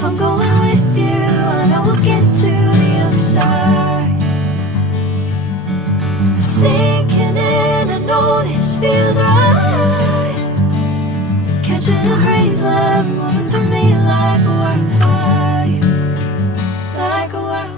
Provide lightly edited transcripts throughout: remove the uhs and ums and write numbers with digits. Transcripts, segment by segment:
If I'm going with you, I know we'll get to the other side. Sinking in, I know this feels right. Catching a breeze, love moving through me like a wildfire, like a wildfire.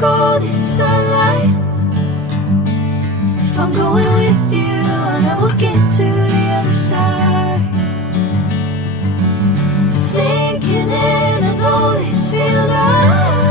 Golden sunlight. If I'm going with you, I know we'll get to the other side. Sinking in, I know this feels right.